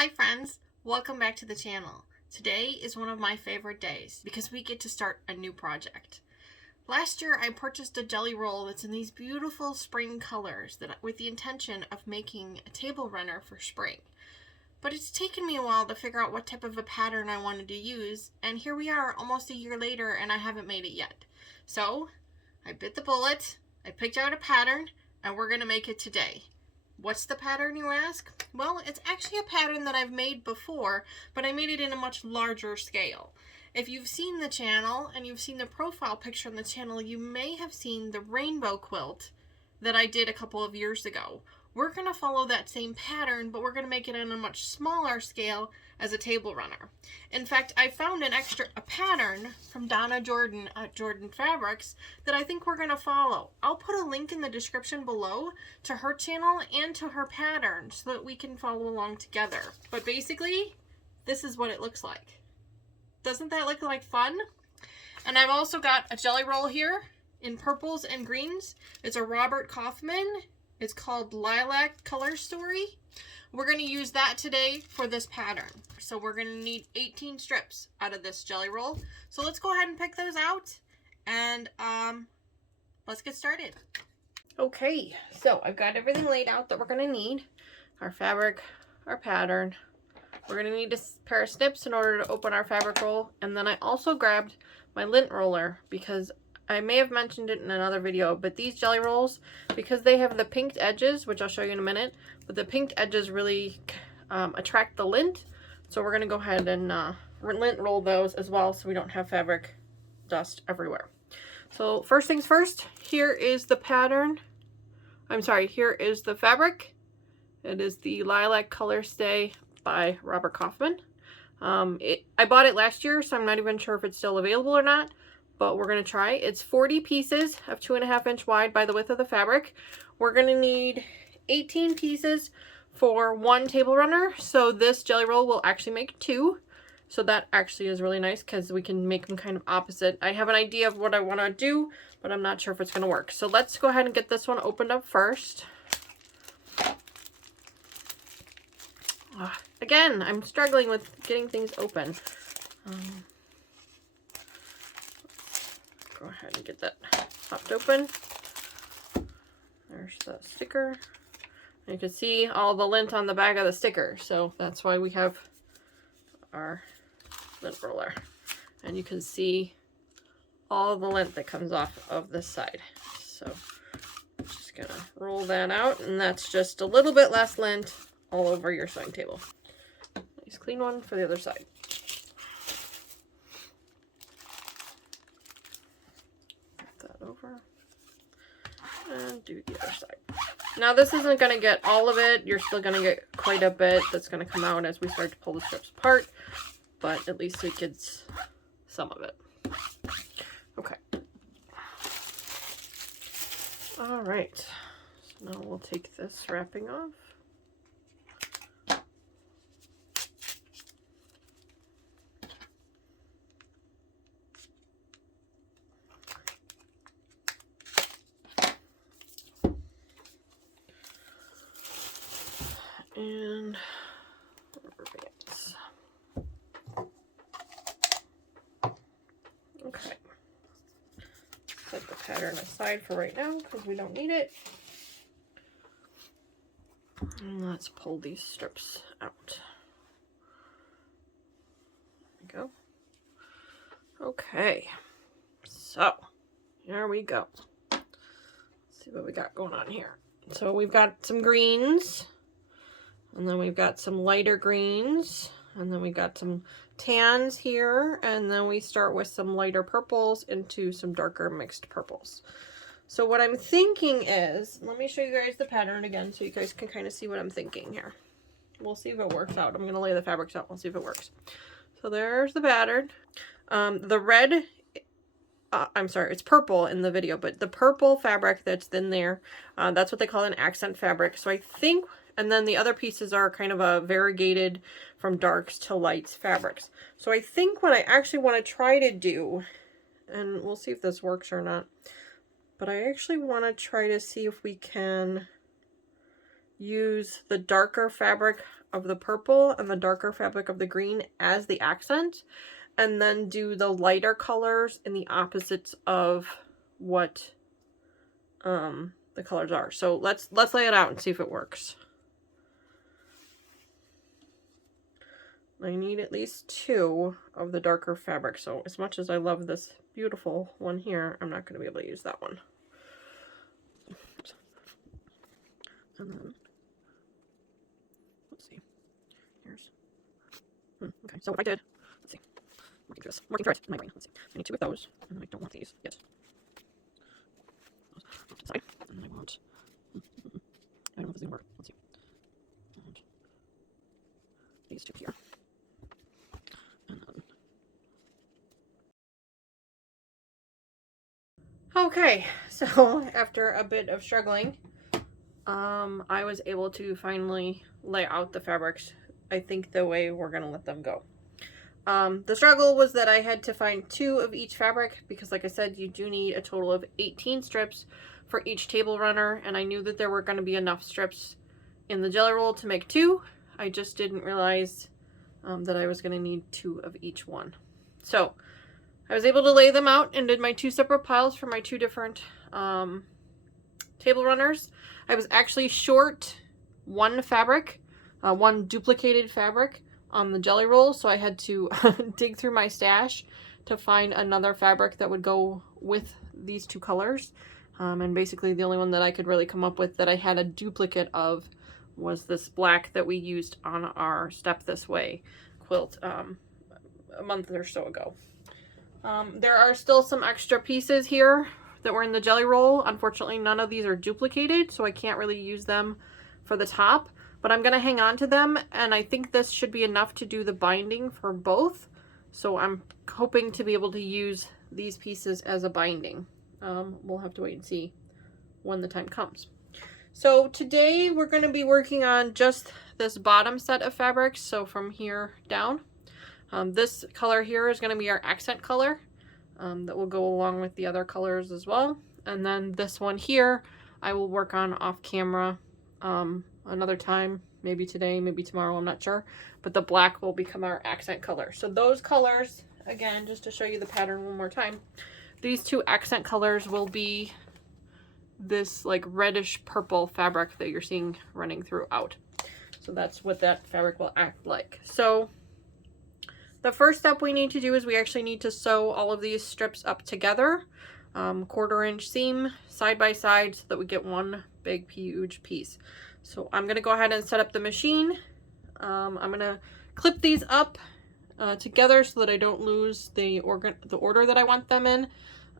Hi friends, welcome back to the channel. Today is one of my favorite days because we get to start a new project. Last year I purchased a jelly roll that's in these beautiful spring colors with the intention of making a table runner for spring. But it's taken me a while to figure out what type of a pattern I wanted to use, and here we are almost a year later and I haven't made it yet. So I bit the bullet, I picked out a pattern, and we're going to make it today. What's the pattern, you ask? Well, it's actually a pattern that I've made before, but I made it in a much larger scale. If you've seen the channel and you've seen the profile picture on the channel, you may have seen the rainbow quilt that I did a couple of years ago. We're going to follow that same pattern, but we're going to make it on a much smaller scale as a table runner. In fact, I found a pattern from Donna Jordan at Jordan Fabrics that I think we're going to follow. I'll put a link in the description below to her channel and to her pattern so that we can follow along together. But basically, this is what it looks like. Doesn't that look like fun? And I've also got a jelly roll here in purples and greens. It's a Robert Kaufman. It's called Lilac Color Story. We're going to use that today for this pattern. So we're going to need 18 strips out of this jelly roll. So let's go ahead and pick those out and let's get started. Okay, so I've got everything laid out that we're going to need. Our fabric, our pattern. We're going to need a pair of snips in order to open our fabric roll. And then I also grabbed my lint roller because I may have mentioned it in another video, but these jelly rolls, because they have the pinked edges, which I'll show you in a minute, but the pinked edges really attract the lint. So we're going to go ahead and lint roll those as well so we don't have fabric dust everywhere. So first things first, here is the pattern. Here is the fabric. It is the Lilac Color Stay by Robert Kaufman. I bought it last year, so I'm not even sure if it's still available or not. But we're going to try. It's 40 pieces of 2.5 inch wide by the width of the fabric. We're going to need 18 pieces for one table runner. So this jelly roll will actually make 2. So that actually is really nice because we can make them kind of opposite. I have an idea of what I want to do, but I'm not sure if it's going to work. So let's go ahead and get this one opened up first. Again, I'm struggling with getting things open. Go ahead and get that popped open. There's the sticker. You can see all the lint on the back of the sticker, so that's why we have our lint roller. And you can see all the lint that comes off of this side. So I'm just gonna roll that out, and that's just a little bit less lint all over your sewing table. Nice clean one for the other side. Over and do the other side. Now this isn't going to get all of it. You're still going to get quite a bit that's going to come out as we start to pull the strips apart, but at least it gets some of it. Okay. All right. So now we'll take this wrapping off. And rubber bands. Okay. Set the pattern aside for right now because we don't need it. And let's pull these strips out. There we go. Okay. So, here we go. Let's see what we got going on here. So we've got some greens. And then we've got some lighter greens, and then we've got some tans here, and then we start with some lighter purples into some darker mixed purples. So what I'm thinking is, let me show you guys the pattern again so you guys can kind of see what I'm thinking here. We'll see if it works out. I'm going to lay the fabrics out. We'll see if it works. So there's the pattern. The red, it's purple in the video, but the purple fabric that's in there, that's what they call an accent fabric. So I think... And then the other pieces are kind of a variegated from darks to lights fabrics. So I think what I actually want to try to do, and we'll see if this works or not, but I actually want to try to see if we can use the darker fabric of the purple and the darker fabric of the green as the accent, and then do the lighter colors in the opposites of what the colors are. So let's lay it out and see if it works. I need at least 2 of the darker fabric. So as much as I love this beautiful one here, I'm not going to be able to use that one. And then, let's see, here's, okay, so what I did, let's see, working through it in my brain, let's see, I need 2 of those, and I don't want these yet. Off to the side, and I want, I don't know if it's going to work, let's see, and these 2 here. Okay, so after a bit of struggling, I was able to finally lay out the fabrics, I think, the way we're going to let them go. The struggle was that I had to find 2 of each fabric because, like I said, you do need a total of 18 strips for each table runner, and I knew that there were going to be enough strips in the jelly roll to make 2. I just didn't realize that I was going to need 2 of each one. So I was able to lay them out and did my 2 separate piles for my 2 different table runners. I was actually short 1 fabric, 1 duplicated fabric on the jelly roll, so I had to dig through my stash to find another fabric that would go with these 2 colors. And basically the only one that I could really come up with that I had a duplicate of was this black that we used on our Step This Way quilt a month or so ago. There are still some extra pieces here that were in the jelly roll. Unfortunately, none of these are duplicated, so I can't really use them for the top, but I'm going to hang on to them, and I think this should be enough to do the binding for both. So I'm hoping to be able to use these pieces as a binding. We'll have to wait and see when the time comes. So today we're going to be working on just this bottom set of fabrics, so from here down. This color here is going to be our accent color that will go along with the other colors as well. And then this one here, I will work on off camera another time, maybe today, maybe tomorrow, I'm not sure. But the black will become our accent color. So those colors, again, just to show you the pattern one more time, these 2 accent colors will be this like reddish purple fabric that you're seeing running throughout. So that's what that fabric will act like. So the first step we need to do is we actually need to sew all of these strips up together, 1/4 inch seam side by side, so that we get one big huge piece. So I'm going to go ahead and set up the machine. I'm going to clip these up together so that I don't lose the order that I want them in.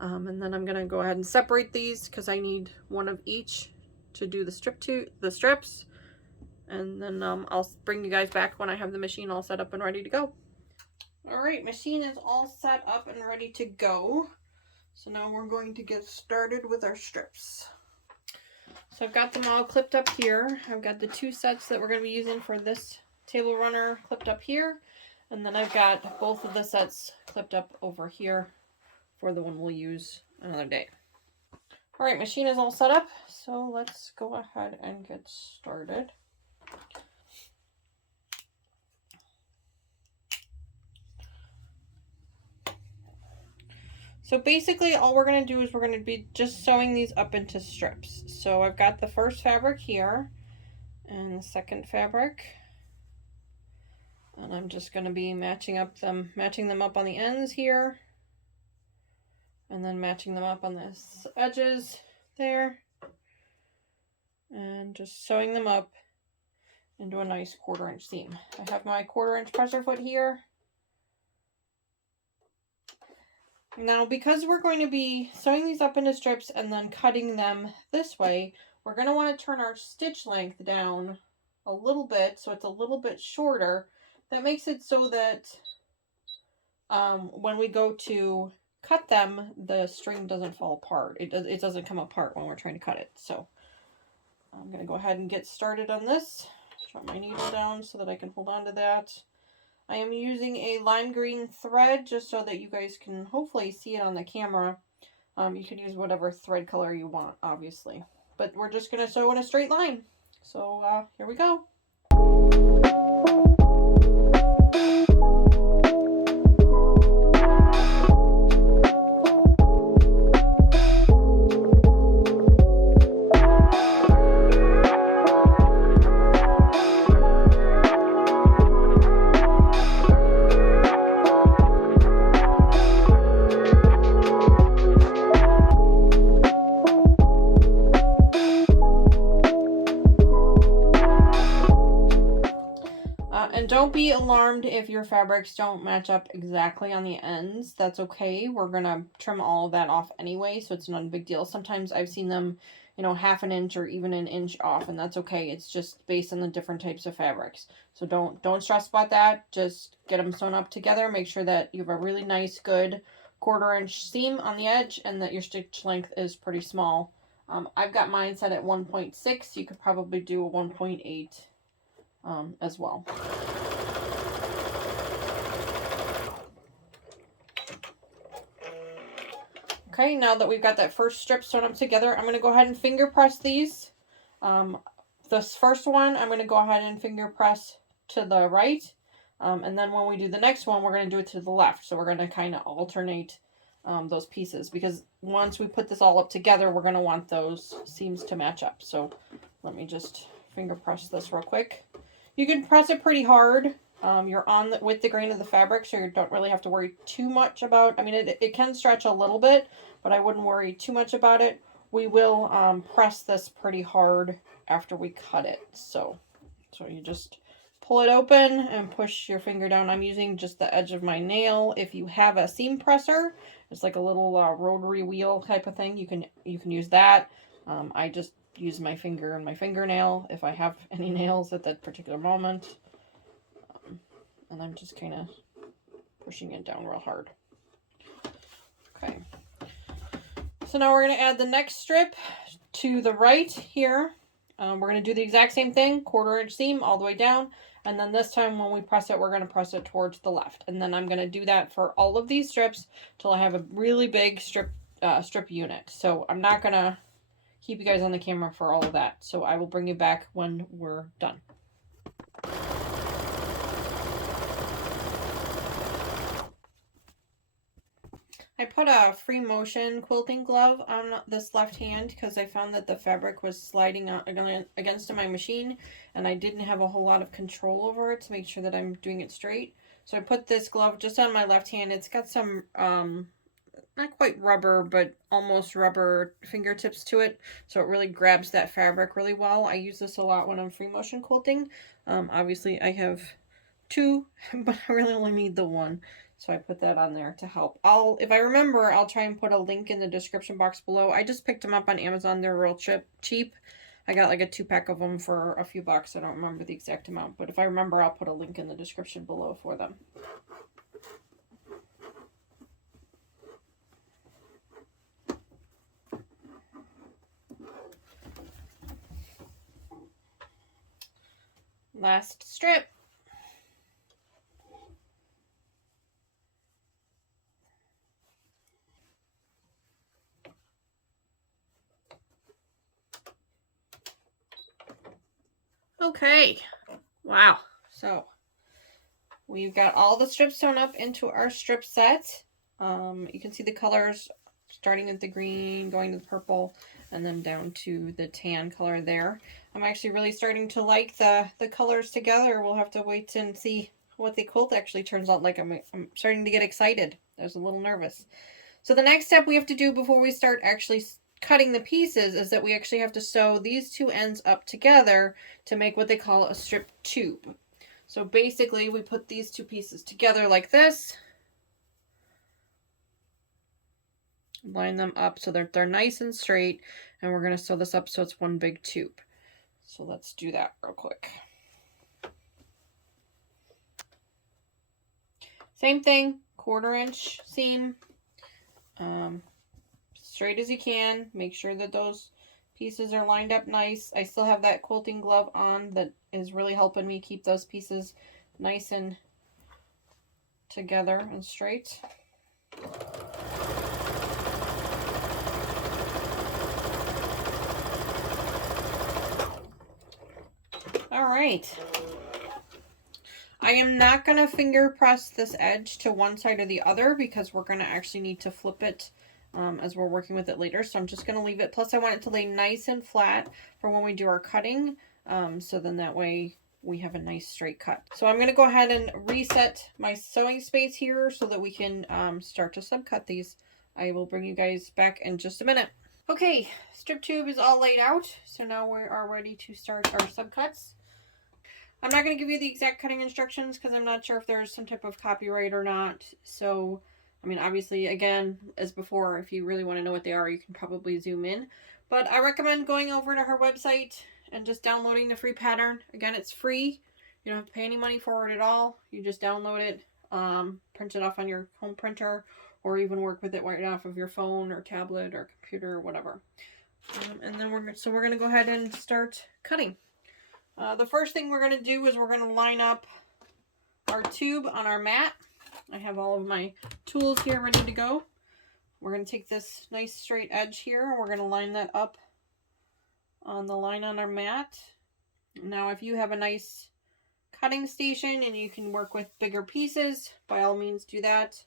And then I'm going to go ahead and separate these because I need 1 of each to do the strips. And then I'll bring you guys back when I have the machine all set up and ready to go. Alright, machine is all set up and ready to go. So now we're going to get started with our strips. So I've got them all clipped up here. I've got the 2 sets that we're going to be using for this table runner clipped up here. And then I've got both of the sets clipped up over here for the one we'll use another day. Alright, machine is all set up. So let's go ahead and get started. So basically all we're going to do is we're going to be just sewing these up into strips. So I've got the first fabric here and the second fabric. And I'm just going to be matching them up on the ends here. And then matching them up on the edges there. And just sewing them up into a nice 1/4 inch seam. I have my 1/4 inch pressure foot here. Now, because we're going to be sewing these up into strips and then cutting them this way, we're going to want to turn our stitch length down a little bit so it's a little bit shorter. That makes it so that when we go to cut them, the string doesn't fall apart. It doesn't come apart when we're trying to cut it. So I'm going to go ahead and get started on this. Drop my needle down so that I can hold on to that. I am using a lime green thread just so that you guys can hopefully see it on the camera. You can use whatever thread color you want, obviously. But we're just going to sew in a straight line. So here we go. And don't be alarmed if your fabrics don't match up exactly on the ends. That's okay. We're going to trim all of that off anyway, so it's not a big deal. Sometimes I've seen them, you know, half an inch or even an inch off, and that's okay. It's just based on the different types of fabrics. So don't stress about that. Just get them sewn up together. Make sure that you have a really nice, good 1/4 inch seam on the edge and that your stitch length is pretty small. I've got mine set at 1.6. You could probably do a 1.8. As well. Okay, now that we've got that first strip sewn up together, I'm going to go ahead and finger press these. This first one, I'm going to go ahead and finger press to the right. And then when we do the next one, we're going to do it to the left. So we're going to kind of alternate those pieces, because once we put this all up together, we're going to want those seams to match up. So let me just finger press this real quick. You can press it pretty hard. You're on with the grain of the fabric, so you don't really have to worry too much about, I mean, it can stretch a little bit, but I wouldn't worry too much about it. We will press this pretty hard after we cut it. So you just pull it open and push your finger down. I'm using just the edge of my nail. If you have a seam presser, it's like a little rotary wheel type of thing. You can use that. I just use my finger and my fingernail if I have any nails at that particular moment. And I'm just kind of pushing it down real hard. Okay. So now we're going to add the next strip to the right here. We're going to do the exact same thing, 1/4 inch seam all the way down. And then this time when we press it, we're going to press it towards the left. And then I'm going to do that for all of these strips till I have a really big strip unit. So I'm not going to keep you guys on the camera for all of that. So I will bring you back when we're done. I put a free motion quilting glove on this left hand because I found that the fabric was sliding against my machine and I didn't have a whole lot of control over it to make sure that I'm doing it straight. So I put this glove just on my left hand. It's got some not quite rubber, but almost rubber fingertips to it. So it really grabs that fabric really well. I use this a lot when I'm free motion quilting. Obviously I have 2, but I really only need the 1. So I put that on there to help. If I remember, I'll try and put a link in the description box below. I just picked them up on Amazon. They're real cheap. I got like a 2-pack of them for a few bucks. I don't remember the exact amount, but if I remember, I'll put a link in the description below for them. Last strip. Okay, wow, so we've got all the strips sewn up into our strip set. You can see the colors starting at the green, going to the purple, and then down to the tan color there. I'm actually really starting to like the colors together. We'll have to wait and see what the quilt actually turns out like. I'm starting to get excited. I was a little nervous. So the next step we have to do before we start actually cutting the pieces is that we actually have to sew these 2 ends up together to make what they call a strip tube. So basically we put these 2 pieces together like this, line them up so that they're nice and straight, and we're going to sew this up so it's one big tube. So let's do that real quick. Same thing, 1/4 inch seam, straight as you can. Make sure that those pieces are lined up nice. I still have that quilting glove on that is really helping me keep those pieces nice and together and straight. All right. I am not going to finger press this edge to one side or the other because we're going to actually need to flip it as we're working with it later. So I'm just going to leave it. Plus I want it to lay nice and flat for when we do our cutting. So then that way we have a nice straight cut. So I'm going to go ahead and reset my sewing space here so that we can start to subcut these. I will bring you guys back in just a minute. Okay, strip tube is all laid out. So now we are ready to start our subcuts. I'm not going to give you the exact cutting instructions because I'm not sure if there's some type of copyright or not. So, I mean, obviously, again, as before, if you really want to know what they are, you can probably zoom in. But I recommend going over to her website and just downloading the free pattern. Again, it's free. You don't have to pay any money for it at all. You just download it, print it off on your home printer, or even work with it right off of your phone or tablet or computer or whatever. And then we're going to go ahead and start cutting. The first thing we're going to do is we're going to line up our tube on our mat. I have all of my tools here ready to go. We're going to take this nice straight edge here and we're going to line that up on the line on our mat. Now, if you have a nice cutting station and you can work with bigger pieces, by all means do that.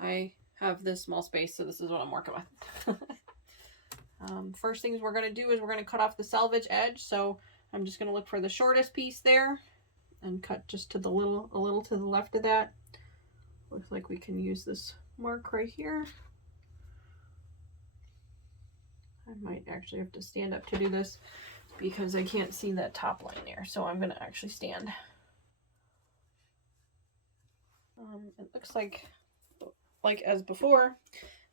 I have this small space, so this is what I'm working with. First things we're going to do is we're going to cut off the selvage edge. So I'm just going to look for the shortest piece there and cut just to a little to the left of that. Looks like we can use this mark right here. I might actually have to stand up to do this because I can't see that top line there. So I'm going to actually stand. It looks like as before,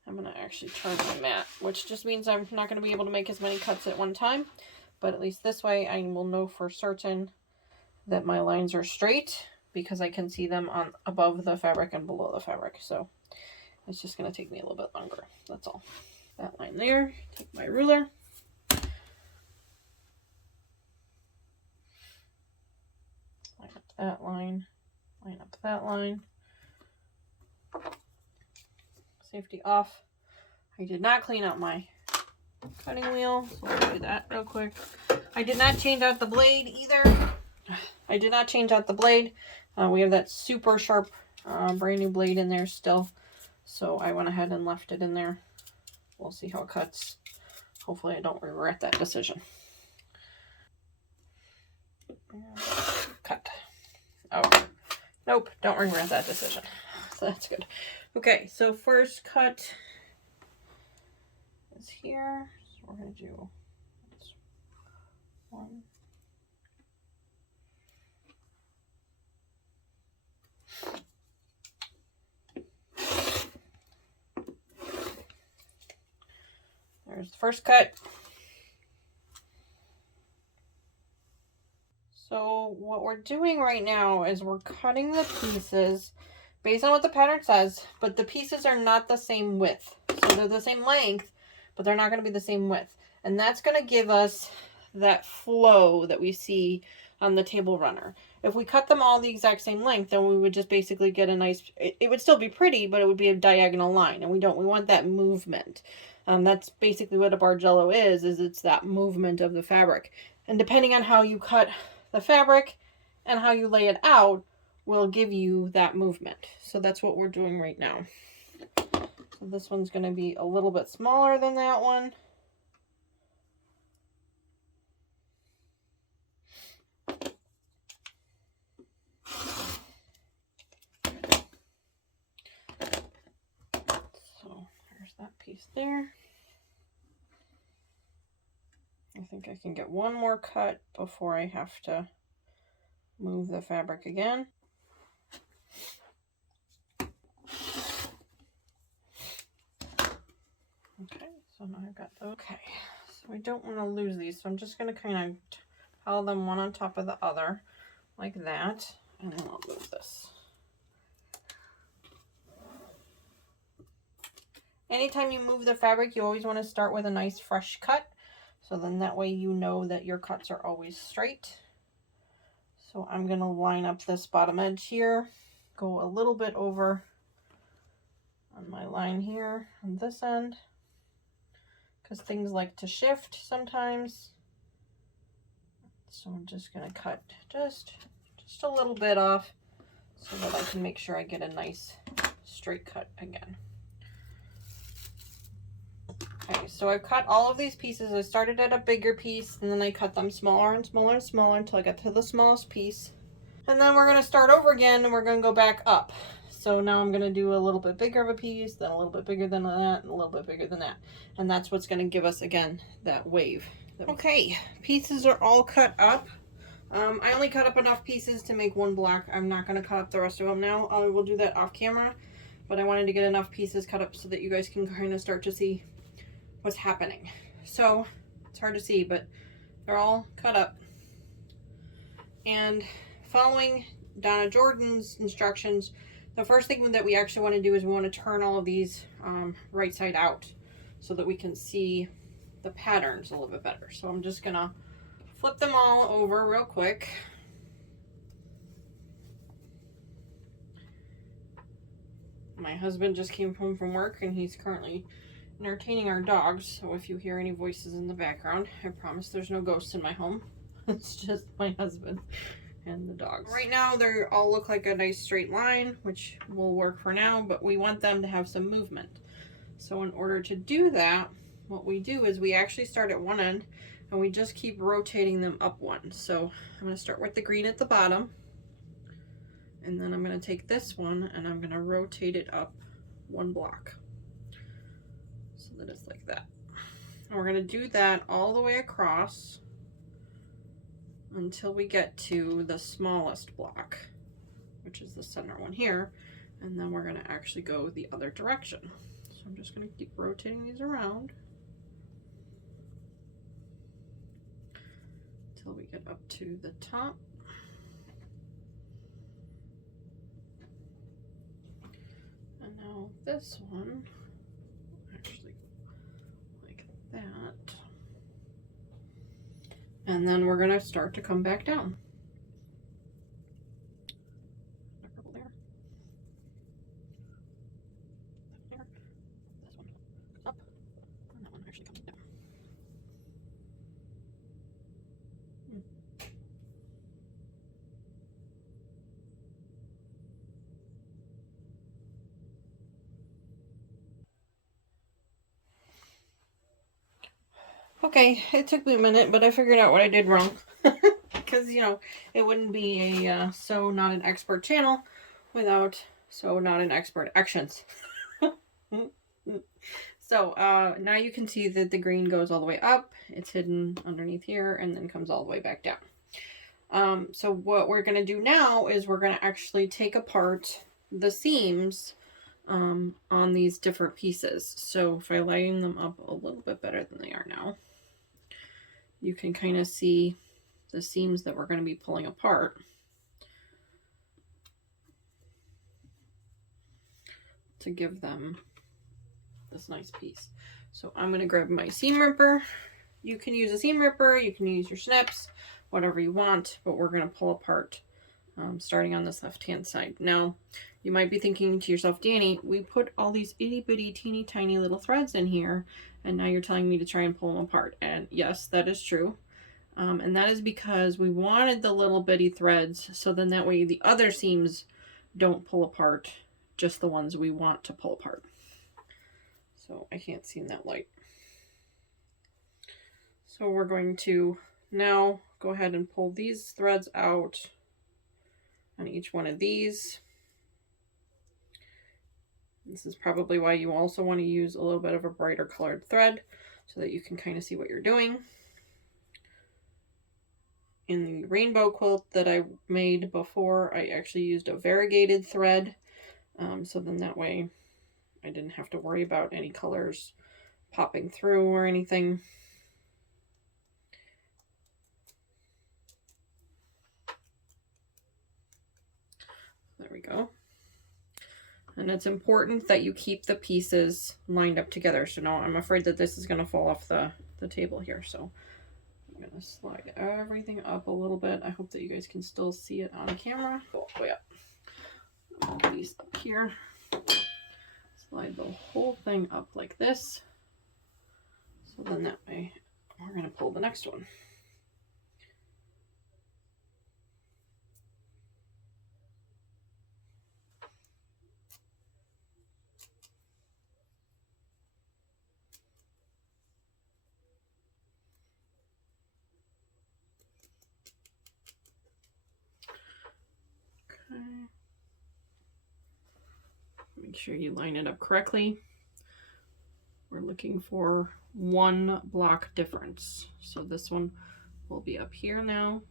I'm going to actually turn my mat, which just means I'm not going to be able to make as many cuts at one time. But at least this way I will know for certain that my lines are straight because I can see them on above the fabric and below the fabric. So it's just going to take me a little bit longer. That's all. That line there, take my ruler. Line up that line, line up that line. Safety off. I did not clean up my cutting wheel, so let's do that real quick. I did not change out the blade either. I did not change out the blade. We have that super sharp brand new blade in there still, so I went ahead and left it in there. We'll see how it cuts. Hopefully I don't regret that decision. Cut. Oh, nope, don't regret that decision. So that's good. Okay, so first cut is here. So we're going to do one. There's the first cut. So what we're doing right now is we're cutting the pieces based on what the pattern says, but the pieces are not the same width. So they're the same length, but they're not going to be the same width. And that's going to give us that flow that we see on the table runner. If we cut them all the exact same length, then we would just basically get a nice, it would still be pretty, but it would be a diagonal line. And we want that movement. That's basically what a Bargello is it's that movement of the fabric. And depending on how you cut the fabric and how you lay it out will give you that movement. So that's what we're doing right now. So this one's going to be a little bit smaller than that one. So there's that piece there. I think I can get one more cut before I have to move the fabric again. Okay, so now I've got those. Okay, so I don't want to lose these, so I'm just going to kind of pile them one on top of the other like that, and then I'll move this. Anytime you move the fabric, you always want to start with a nice fresh cut, so then that way you know that your cuts are always straight. So I'm going to line up this bottom edge here, go a little bit over on my line here on this end, because things like to shift sometimes. So I'm just going to cut just a little bit off so that I can make sure I get a nice straight cut again. Okay, so I've cut all of these pieces. I started at a bigger piece and then I cut them smaller and smaller and smaller until I got to the smallest piece. And then we're going to start over again and we're going to go back up. So now I'm going to do a little bit bigger of a piece, then a little bit bigger than that, and a little bit bigger than that. And that's what's going to give us, again, that wave. Okay, pieces are all cut up. I only cut up enough pieces to make one block. I'm not going to cut up the rest of them now. I will do that off camera, but I wanted to get enough pieces cut up so that you guys can kind of start to see what's happening. So it's hard to see, but they're all cut up. And following Donna Jordan's instructions, the first thing that we actually want to do is we want to turn all of these right side out so that we can see the patterns a little bit better. So I'm just going to flip them all over real quick. My husband just came home from work and he's currently entertaining our dogs. So if you hear any voices in the background, I promise there's no ghosts in my home. It's just my husband and the dogs. Right now they all look like a nice straight line, which will work for now, but we want them to have some movement. So in order to do that, what we do is we actually start at one end and we just keep rotating them up one. So I'm going to start with the green at the bottom, and then I'm going to take this one and I'm going to rotate it up one block so that it's like that. And we're going to do that all the way across until we get to the smallest block, which is the center one here, and then we're going to actually go the other direction. So I'm just going to keep rotating these around until we get up to the top. And now this one actually like that. And then we're going to start to come back down. There. There. This one goes up, and that one actually comes down. Okay, it took me a minute, but I figured out what I did wrong. Because, you know, it wouldn't be a Sew Not an Expert channel without Sew Not an Expert actions. So, now you can see that the green goes all the way up. It's hidden underneath here and then comes all the way back down. So what we're going to do now is we're going to actually take apart the seams on these different pieces. So if I line them up a little bit better than they are now, you can kind of see the seams that we're going to be pulling apart. To give them this nice piece. So I'm going to grab my seam ripper. You can use a seam ripper, you can use your snips, whatever you want, but we're going to pull apart starting on this left hand side. Now you might be thinking to yourself, Danny, we put all these itty bitty teeny tiny little threads in here and now you're telling me to try and pull them apart. And yes, that is true. And that is because we wanted the little bitty threads so then that way the other seams don't pull apart, just the ones we want to pull apart. So I can't see in that light. So we're going to now go ahead and pull these threads out on each one of these. This is probably why you also want to use a little bit of a brighter colored thread so that you can kind of see what you're doing. In the rainbow quilt that I made before, I actually used a variegated thread. So then that way I didn't have to worry about any colors popping through or anything. There we go. And it's important that you keep the pieces lined up together. So now I'm afraid that this is going to fall off the table here. So I'm going to slide everything up a little bit. I hope that you guys can still see it on camera. Go all the way up. All these up here. Slide the whole thing up like this. So then that way we're going to pull the next one. Okay. Make sure you line it up correctly. We're looking for 1 block difference. So this one will be up here now.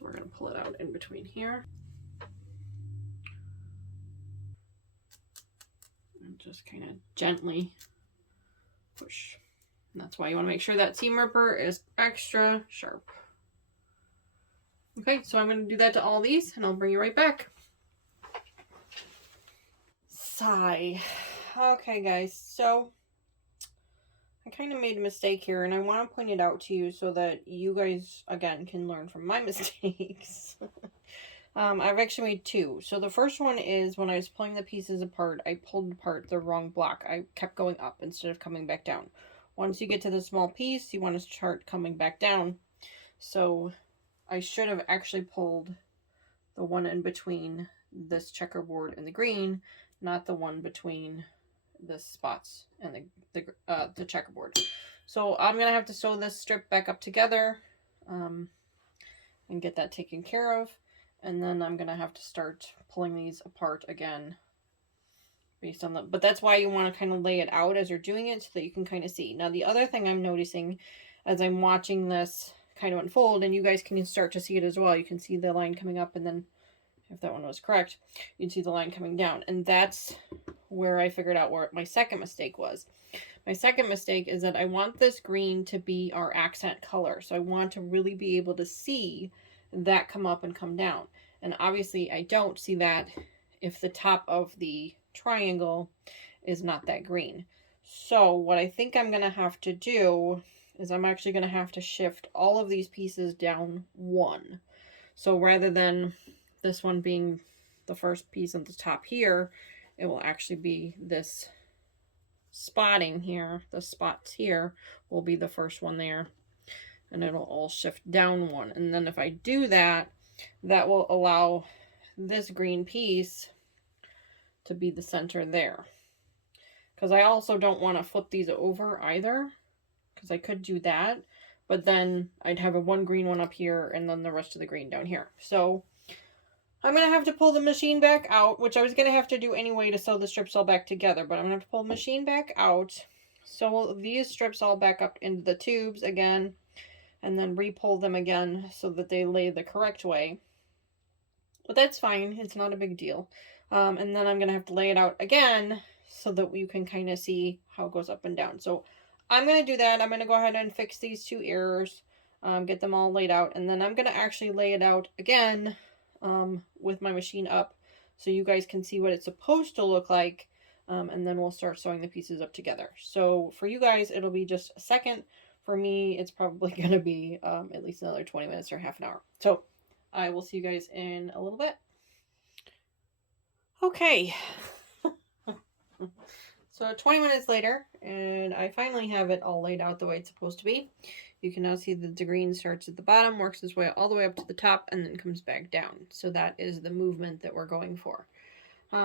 So we're going to pull it out in between here. And just kind of gently push. And that's why you want to make sure that seam ripper is extra sharp. Okay, so I'm going to do that to all these, and I'll bring you right back. Sigh. Okay, guys, so I kind of made a mistake here, and I want to point it out to you so that you guys, again, can learn from my mistakes. I've actually made two. So the first one is when I was pulling the pieces apart, I pulled apart the wrong block. I kept going up instead of coming back down. Once you get to the small piece, you want to start coming back down. So I should have actually pulled the one in between this checkerboard and the green, not the one between the spots and the checkerboard. So I'm gonna have to sew this strip back up together and get that taken care of, and then I'm gonna have to start pulling these apart again based on the, but that's why you want to kind of lay it out as you're doing it so that you can kind of see. Now the other thing I'm noticing as I'm watching this kind of unfold, and you guys can start to see it as well, you can see the line coming up, and then if that one was correct, you can see the line coming down. And that's where I figured out where my second mistake was. My second mistake is that I want this green to be our accent color. So I want to really be able to see that come up and come down. And obviously I don't see that if the top of the triangle is not that green. So what I think I'm going to have to do is I'm actually going to have to shift all of these pieces down one. So rather than this one being the first piece at the top here, it will actually be this spotting here. The spots here will be the first one there, and it'll all shift down one. And then if I do that, that will allow this green piece to be the center there. Because I also don't want to flip these over either, because I could do that, but then I'd have a one green one up here and then the rest of the green down here. So I'm going to have to pull the machine back out, which I was going to have to do anyway to sew the strips all back together, but I'm going to have to pull the machine back out, sew these strips all back up into the tubes again, and then re-pull them again so that they lay the correct way. But that's fine. It's not a big deal. And then I'm going to have to lay it out again so that you can kind of see how it goes up and down. So I'm going to do that. I'm going to go ahead and fix these two errors, get them all laid out, and then I'm going to actually lay it out again with my machine up so you guys can see what it's supposed to look like, and then we'll start sewing the pieces up together. So for you guys, it'll be just a second. For me, it's probably going to be at least another 20 minutes or half an hour. So I will see you guys in a little bit. Okay. So 20 minutes later, and I finally have it all laid out the way it's supposed to be. You can now see that the green starts at the bottom, works its way all the way up to the top, and then comes back down. So that is the movement that we're going for.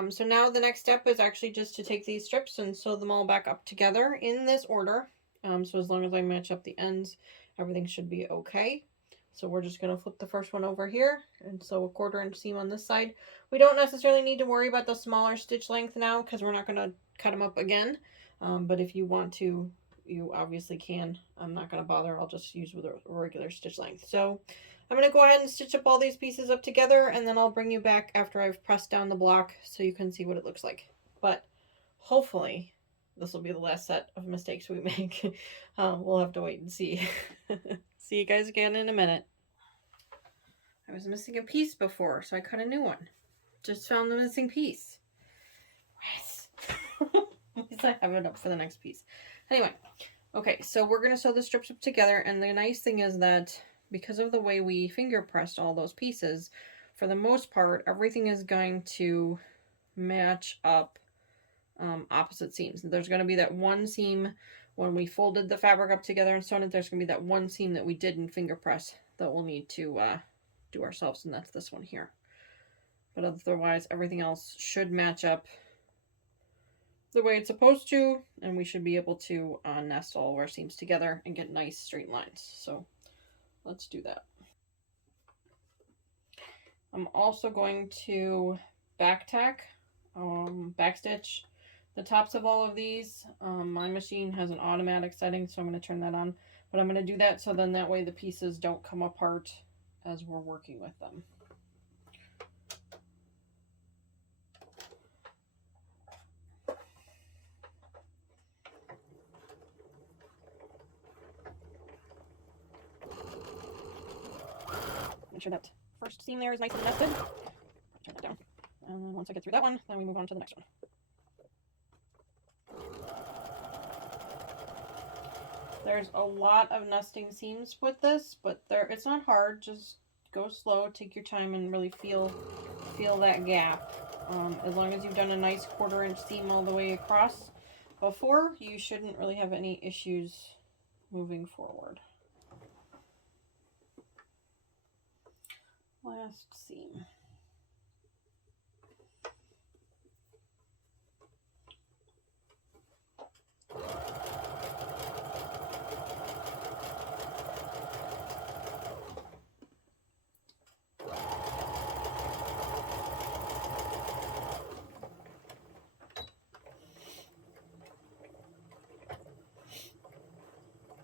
So now the next step is actually just to take these strips and sew them all back up together in this order. So as long as I match up the ends, everything should be okay. So we're just going to flip the first one over here and sew a 1/4 inch seam on this side. We don't necessarily need to worry about the smaller stitch length now because we're not going to cut them up again. But if you want to, you obviously can. I'm not going to bother. I'll just use with a regular stitch length. So I'm going to go ahead and stitch up all these pieces up together, and then I'll bring you back after I've pressed down the block so you can see what it looks like. But hopefully this will be the last set of mistakes we make. We'll have to wait and see. See you guys again in a minute. I was missing a piece before, so I cut a new one. Just found the missing piece. Yes. At least I have it up for the next piece. Anyway, okay, so we're going to sew the strips up together, and the nice thing is that because of the way we finger pressed all those pieces, for the most part, everything is going to match up opposite seams. There's going to be that one seam when we folded the fabric up together and sewn it. There's going to be that one seam that we didn't finger press that we'll need to do ourselves, and that's this one here. But otherwise, everything else should match up the way it's supposed to, and we should be able to nest all of our seams together and get nice straight lines. So let's do that. I'm also going to backtack, backstitch the tops of all of these. My machine has an automatic setting, so I'm going to turn that on. But I'm going to do that so then that way the pieces don't come apart as we're working with them. Make sure that first seam there is nice and nested. Turn that down. And then once I get through that one, then we move on to the next one. There's a lot of nesting seams with this, but it's not hard. Just go slow, take your time, and really feel that gap. As long as you've done a nice 1/4 inch seam all the way across before, you shouldn't really have any issues moving forward. Last seam.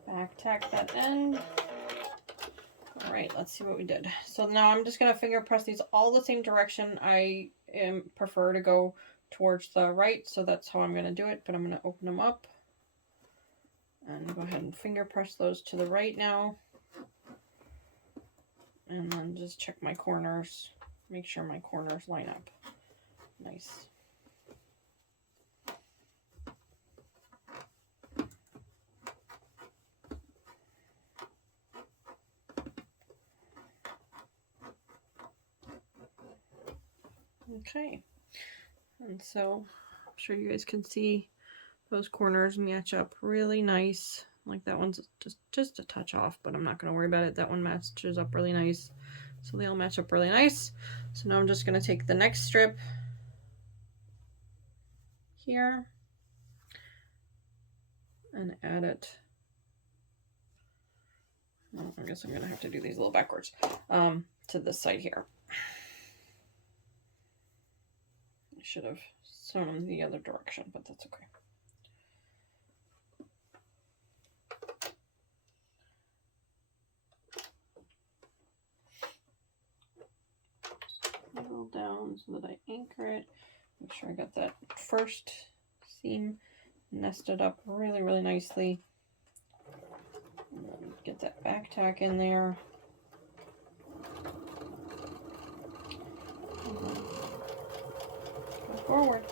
Back tack that end. All right, let's see what we did. So now I'm just going to finger press these all the same direction. I prefer to go towards the right, so that's how I'm going to do it, but I'm going to open them up and go ahead and finger press those to the right now. And then just check my corners, make sure my corners line up. Nice. Okay, and so I'm sure you guys can see those corners match up really nice. Like that one's just a touch off, but I'm not going to worry about it. That one matches up really nice. So they all match up really nice. So now I'm just going to take the next strip here and add it. Well, I guess I'm going to have to do these a little backwards to this side here. I should have sewn them the other direction, but that's okay. Roll down so that I anchor it. Make sure I got that first seam nested up really, really nicely. And then get that back tack in there. And then go forward.